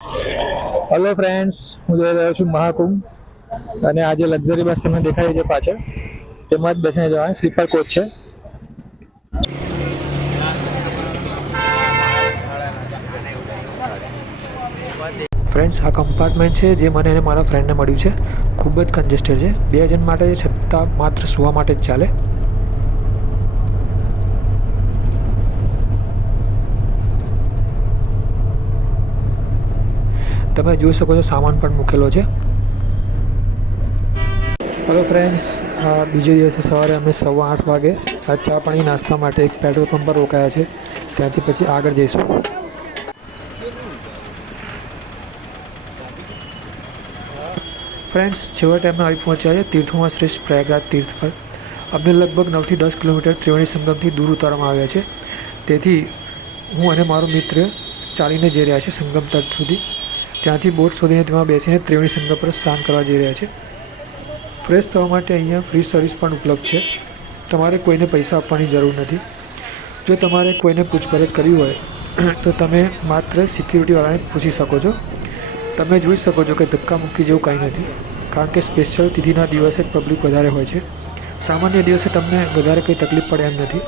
Hello friends, હું જઈ રહ્યો છું મહાકુંભ અને આજે લક્ઝરી બસ તમને દેખાય છે પાછળ, તેમાં જ બેસીને જવાનું સ્લીપર કોચ છે. ફ્રેન્ડ્સ, આ કમ્પાર્ટમેન્ટ છે જે મને અને મારા ફ્રેન્ડને મળ્યું છે. ખૂબ જ કન્જેસ્ટેડ છે, 2 જણ માટે છતાં માત્ર સુવા માટે જ ચાલે. તમે જોઈ શકો છો સામાન પણ મૂકેલો છે. હેલો ફ્રેન્ડ્સ, બીજે દિવસે સવારે અમે 8:15 વાગે ચા પાણી નાસ્તા માટે એક પેટ્રોલ પંપ પર રોકાયા છે. ત્યાંથી પછી આગળ જઈશું. ફ્રેન્ડ્સ, છેવટે અમે આવી પહોંચ્યા છે તીર્થોમાં શ્રેષ્ઠ પ્રયાગરાજ તીર્થ પર. અમને લગભગ 9 થી 10 કિલોમીટર ત્રિવેણી સંગમથી દૂર ઉતારવામાં આવ્યા છે. તેથી હું અને મારો મિત્ર ચાલીને જઈ રહ્યા છે સંગમ તટ સુધી. ત્યાંથી બોટ શોધીને તેમાં બેસીને ત્રિવેણી સંગમ પર સ્નાન કરવા જઈ રહ્યા છે. ફ્રેશ થવા માટે અહીંયા ફ્રી સર્વિસ પણ ઉપલબ્ધ છે. તમારે કોઈને પૈસા આપવાની જરૂર નથી. જો તમારે કોઈને પૂછપરછ કરવી હોય તો તમે માત્ર સિક્યુરિટીવાળાને પૂછી શકો છો. તમે જોઈ શકો છો કે ધક્કામુક્કી જેવું કંઈ નથી, કારણ કે સ્પેશિયલ તિથિના દિવસે પબ્લિક વધારે હોય છે. સામાન્ય દિવસે તમને વધારે કંઈ તકલીફ પડે એમ નથી.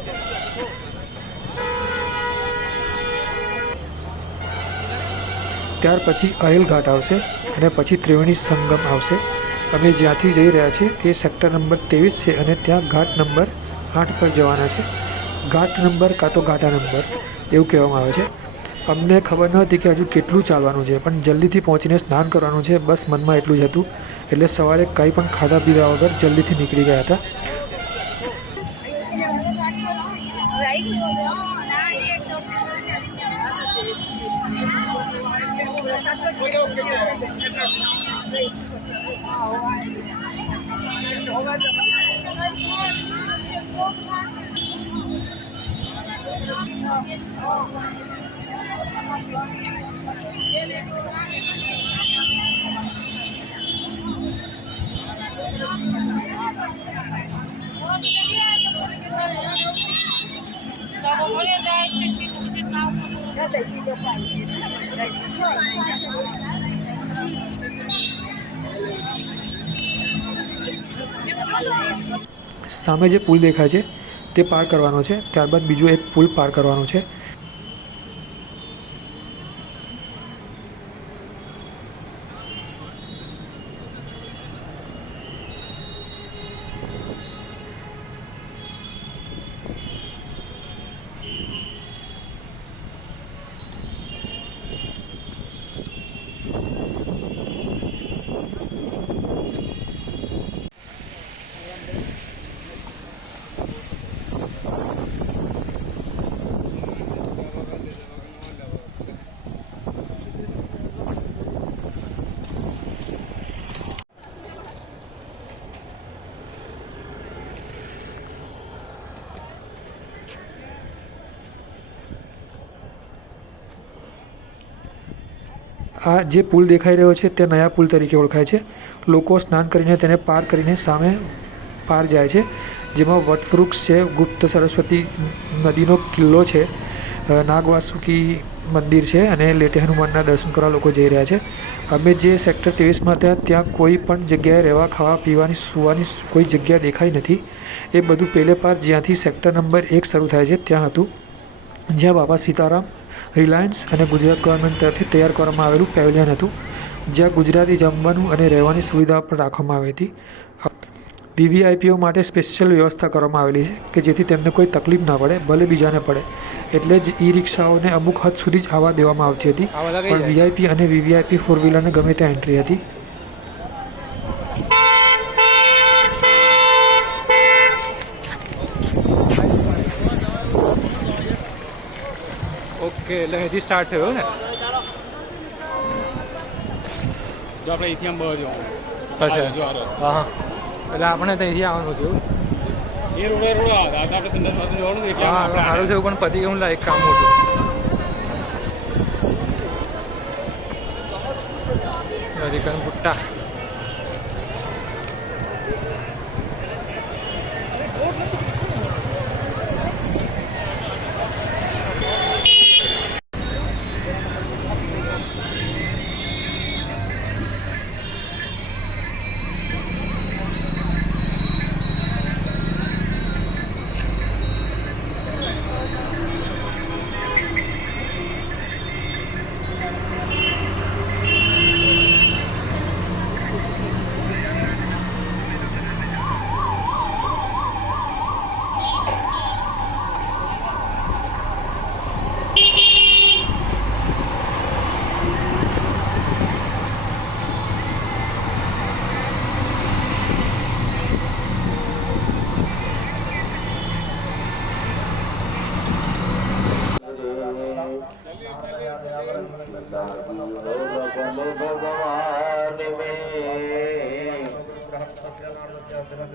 ત્યાર પછી અરેલ ઘાટ આવશે અને પછી ત્રિવેણી સંગમ આવશે. અમે જ્યાંથી જઈ રહ્યા છીએ તે સેક્ટર નંબર 23 છે અને ત્યાં ઘાટ નંબર 8 પર જવાના છે. ઘાટ નંબર કાં તો ઘાટા નંબર એવું કહેવામાં આવે છે. અમને ખબર નહોતી કે હજુ કેટલું ચાલવાનું છે, પણ જલ્દીથી પહોંચીને સ્નાન કરવાનું છે, બસ મનમાં એટલું જ હતું. એટલે સવારે કંઈ પણ ખાધા પીધા વગર જલ્દીથી નીકળી ગયા હતા. સામે જે પુલ દેખાય છે તે પાર કરવાનો છે. ત્યારબાદ બીજો એક પુલ પાર કરવાનો છે. આ જે પુલ દેખાઈ રહ્યો છે તે નયા પુલ તરીકે ઓળખાય છે. લોકો સ્નાન કરીને તેને પાર કરીને સામે પાર જાય છે, જેમાં વટવૃક્ષ છે, ગુપ્ત સરસ્વતી નદીનો કિલ્લો છે, નાગવાસુકી મંદિર છે અને લેટે હનુમાનના દર્શન કરવા લોકો જઈ રહ્યા છે. અમે જે સેક્ટર 23માં હતા ત્યાં કોઈ પણ જગ્યાએ રહેવા, ખાવા, પીવાની, સુવાની કોઈ જગ્યા દેખાઈ નથી. એ બધું પેલે પાર જ્યાંથી સેક્ટર નંબર 1 શરૂ થાય છે ત્યાં હતું, જ્યાં બાબા સીતારામ, રિલાયન્સ અને ગુજરાત ગવર્મેન્ટ તરફથી તૈયાર કરવામાં આવેલું પેવેલિયન હતું, જ્યાં ગુજરાતી જમવાનું અને રહેવાની સુવિધા પણ રાખવામાં આવી હતી. વીવીઆઈપીઓ માટે સ્પેશિયલ વ્યવસ્થા કરવામાં આવેલી છે કે જેથી તેમને કોઈ તકલીફ ના પડે, ભલે બીજાને પડે. એટલે જ ઈ રિક્ષાઓને અમુક હદ સુધી જ આવવા દેવામાં આવતી હતી, પણ વીઆઈપી અને વીવીઆઈપી 4 વ્હીલરને ગમે ત્યાં એન્ટ્રી હતી. ઓકે, એટલે અહીંથી સ્ટાર્ટ થયો ને? જો આપણે અહીંથી આમ બહાર જવાનું. હા હા, એટલે આપણે ત્યાંથી આવવાનું થયું. એ રોડે આપણે સંડાસ બાજુ જવાનું એટલે સારું થયું, પણ પતી ગયું એક કામ મોટું. પુટ્ટા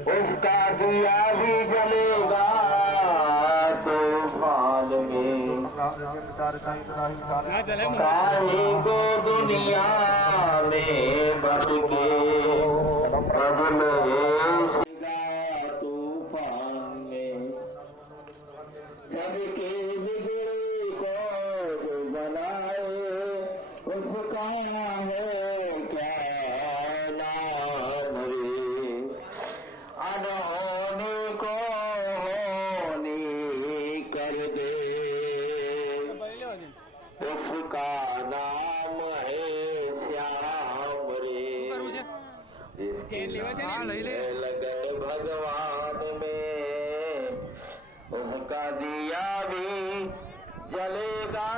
उसका दिया भी जलेगा तूफान में काहे को दुनिया में बट के बदले तूफान में सबके बिगड़े को जो बनाए उसका है क्या नाम रे अनहोनी को होनी कर दे उसका नाम है श्याम रे जिसके लगन भगवान में उसका दिया भी जलेगा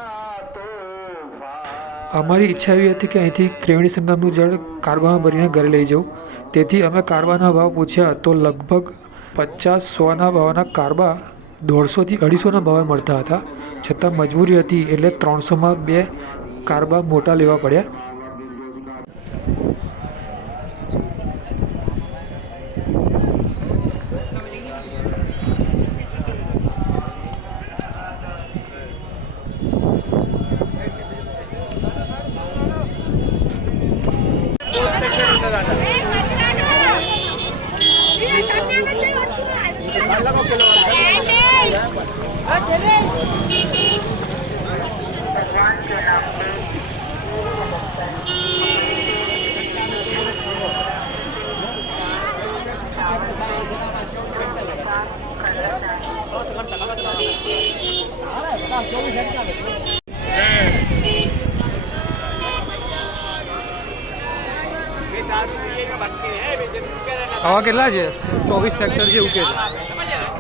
तूफान। અમારી ઈચ્છા એવી હતી કે અહીંથી ત્રિવેણી સંગમનું જળ કારવામાં ભરીને ઘરે લઈ જવું. તેથી અમે કારવાના ભાવ પૂછ્યા તો લગભગ 50-100ના ભાવના કારબા 150થી 250ના ભાવે મળતા હતા. છતાં મજબૂરી હતી એટલે 300માં 2 કારબા મોટા લેવા પડ્યા. આવા કેટલા છે? 24 સેક્ટર જેવું કે છે.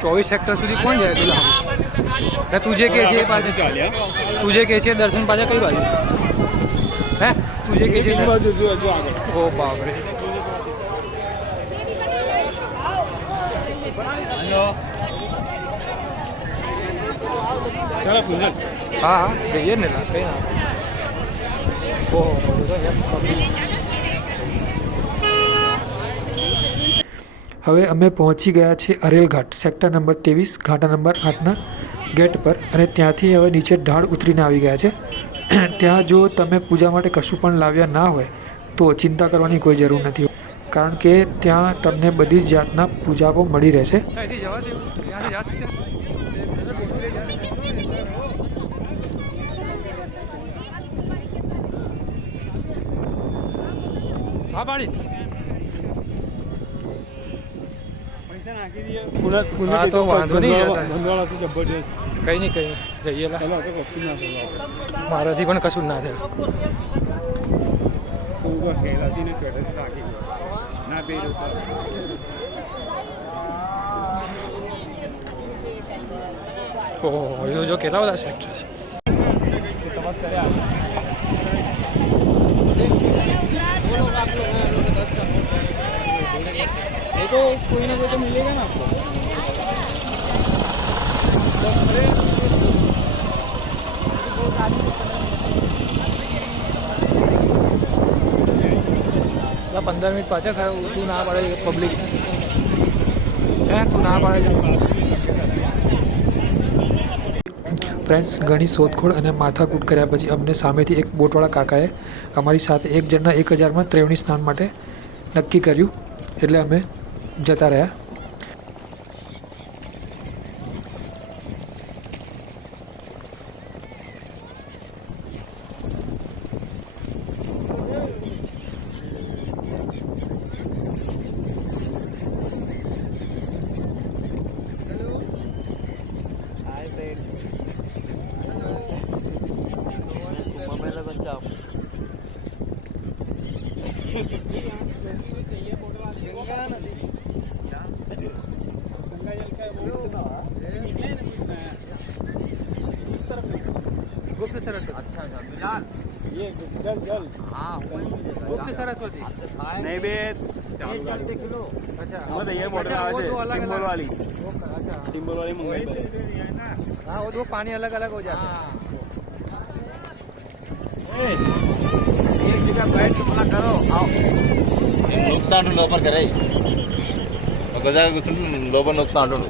24 સેક્ટર સુધી કોણ જાય પેલા? તું જે કે છે એ પાછું ચાલ્યા. તું જે કે છે દર્શન પાછા કઈ બાજુ? હે તું જે કે છે બાજુ આગળ. ઓ બાપરે. હા હા જઈએ ને કઈ ના. ઓહો હવે અમે પહોંચી ગયા છીએ અરેલ ઘાટ સેક્ટર નંબર 23 ઘાટા નંબર 8ના ગેટ પર. અને ત્યાંથી હવે નીચે ઢાળ ઉતરીને આવી ગયા છે. ત્યાં જો તમે પૂજા માટે કશું પણ લાવ્યા ના હોય તો ચિંતા કરવાની કોઈ જરૂર નથી, કારણ કે ત્યાં તમને બધી જ જાતના પૂજાઓ મળી રહેશે. હા પાડી હા તો વાંધો નહીં. કઈ નહીં કઈ જઈએ. મારાથી પણ કશું ના થાય. ઓહો જો કેટલા બધા સેક્ટર છે. तो कोई ना कोई तो मिलेगा ना आपको. तो 15 મિનિટ પાછા ખાય તું ના પાડે પબ્લિક. હે તું ના પાડે. ફ્રેન્ડ્સ, ઘણી શોધખોળ અને માથાકૂટ કર્યા પછી અમને સામેથી એક બોટવાળા કાકાએ અમારી સાથે એક જણના 1000માં ત્રિવેણી સ્નાન માટે નક્કી કર્યું. એટલે અમે જતા રહ્યા. गुप्त सरस्वती. अच्छा अच्छा ये जल हाँ गुप्त सरस्वती नैवेद 1 किलो. अच्छा मतलब ये मोटर सिंबल वाली. अच्छा सिंबल वाली मंगाई. हाँ वो दो पानी अलग अलग हो जाता है. నొక్కుతా అంటుండు లోపలికి రే ఒక జాగా కూర్చుంటే లోపల నొక్కుతా అంటుండు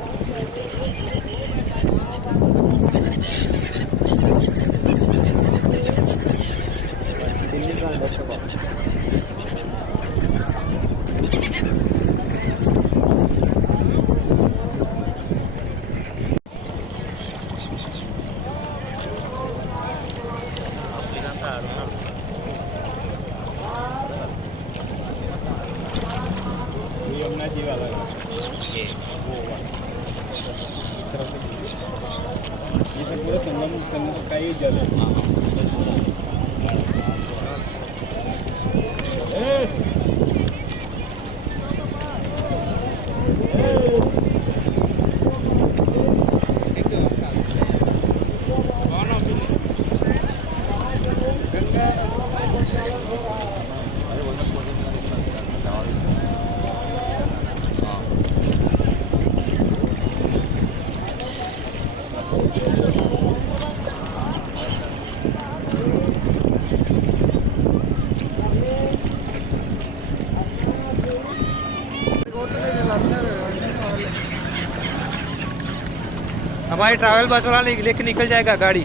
हमारी ट्रैवल बस वाला लेके निकल जाएगा गाड़ी,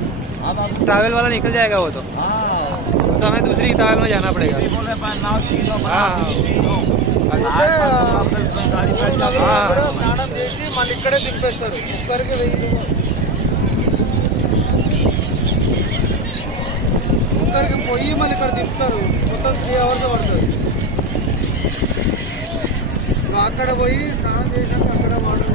ट्रैवल वाला निकल जाएगा वो तो हमें दूसरी ट्रैवल में जाना पड़ेगा। స్నానం చేసి మళ్ళీ ఇక్కడే దింపేస్తారు ఒక్కరికి 1000 ఒక్కరికి పోయి మళ్ళీ ఇక్కడ దింపుతారు మొత్తం 3 అవర్స్ పడుతుంది అక్కడ పోయి స్నానం చేసినాక అక్కడ వాటర్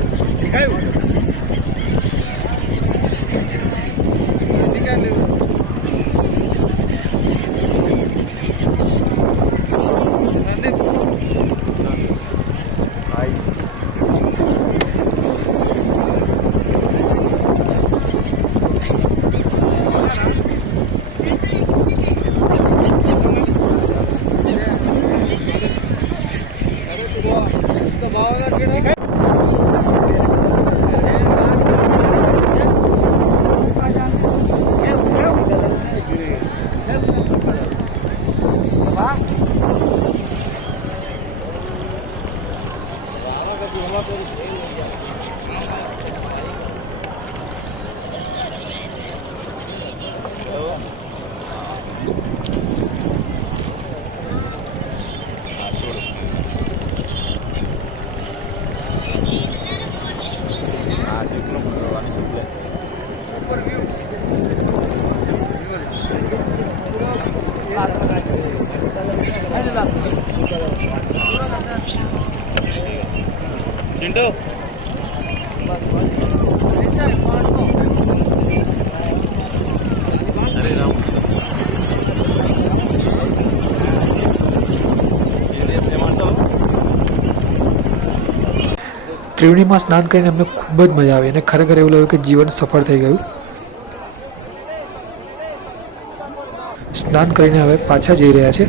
అందుకని లేవు సందీప్ చింటూ अरे राम ત્રિવેણીમાં સ્નાન કરીને અમને ખૂબ જ મજા આવી અને ખરેખર એવું લાગ્યું કે જીવન સફળ થઈ ગયું. સ્નાન કરીને હવે પાછા જઈ રહ્યા છે.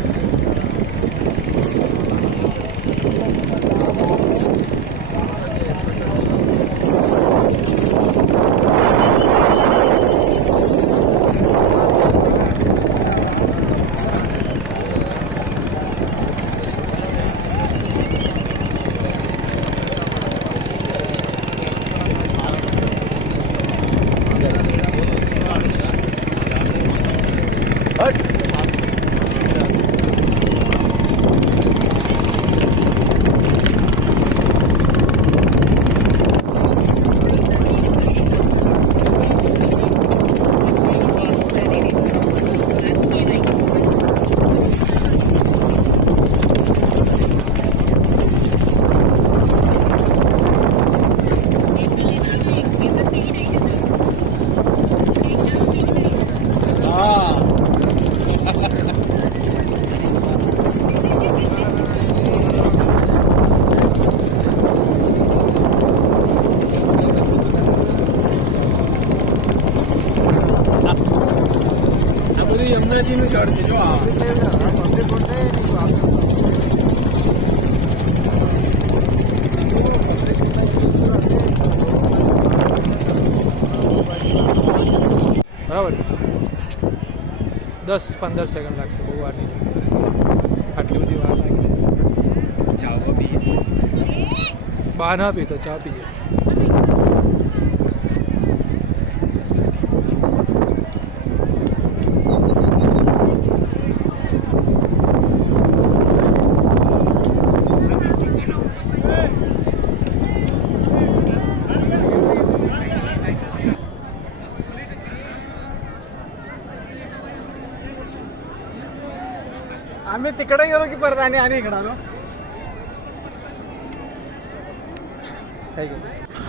10-15 સેકન્ડ લાગશે, બહુ વાર નહીં. આટલી બધી વાર લાગી. બહાર ના પીતો, ચા પીજે. आम्ही तिकडे गेलो की परत आणि इकडं आलो. થઈ ગયું.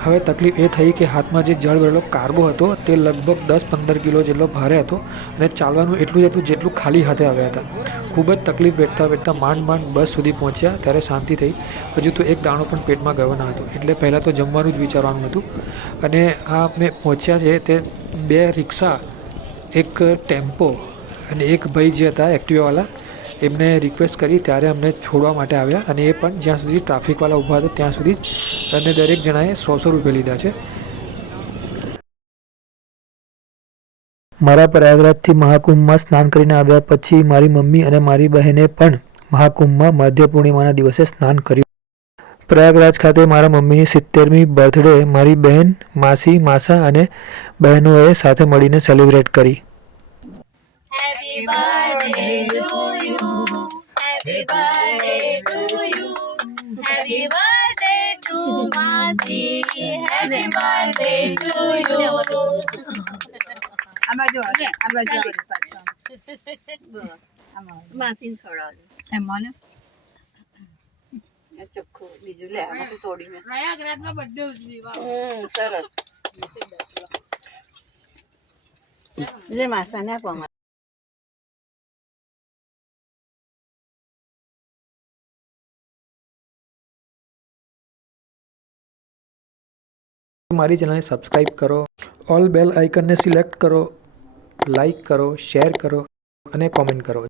હવે તકલીફ એ થઈ કે હાથમાં જે જળ ભરેલો કાર્બો હતો તે લગભગ 10-15 કિલો જેટલો ભારે હતો અને ચાલવાનું એટલું જ હતું જેટલું ખાલી હાથે આવ્યા હતા. ખૂબ જ તકલીફ વેઠતા વેઠતા માંડ બસ સુધી પહોંચ્યા ત્યારે શાંતિ થઈ. હજુ તો એક દાણો પણ પેટમાં ગયો ન હતો એટલે પહેલાં તો જમવાનું જ વિચારવાનું હતું. અને આ અમે પહોંચ્યા છે તે 2 રિક્ષા, એક ટેમ્પો અને એક ભાઈ જે હતા એક્ટિવાવાળા, એમને રિક્વેસ્ટ કરી ત્યારે અમને છોડવા માટે આવ્યા અને એ પણ જ્યાં સુધી ટ્રાફિકવાળા ઊભા હતા ત્યાં સુધી જ. અને દરેક જણાએ 100 રૂપિયા લીધા છે. મારા પ્રયાગરાજથી મહાકુંભમાં સ્નાન કરીને આવ્યા પછી મારી મમ્મી અને મારી બહેને પણ મહાકુંભમાં મધ્ય પૂર્ણિમાના દિવસે સ્નાન કર્યું. પ્રયાગરાજ ખાતે મારા મમ્મીની 70મી બર્થડે મારી બહેન, માસી, માસા અને બહેનોએ સાથે મળીને સેલિબ્રેટ કરી. Happy birthday to you. Happy birthday to you. Happy birthday to Masi. Happy birthday to you. આ બાજુ પાછો. બસ માસીને ખવડાવજો. એમાં ચોખ્ખું બીજું લે આમાંથી તોડીને. પ્રયાગરાજમાં બર્થડે ઉજવીવા. સરસ. લે માસાને આપો. મારી ચેનલને સબસ્ક્રાઈબ કરો, ઓલ બેલ આઇકનને સિલેક્ટ કરો, લાઈક કરો, શેર કરો અને કોમેન્ટ કરો.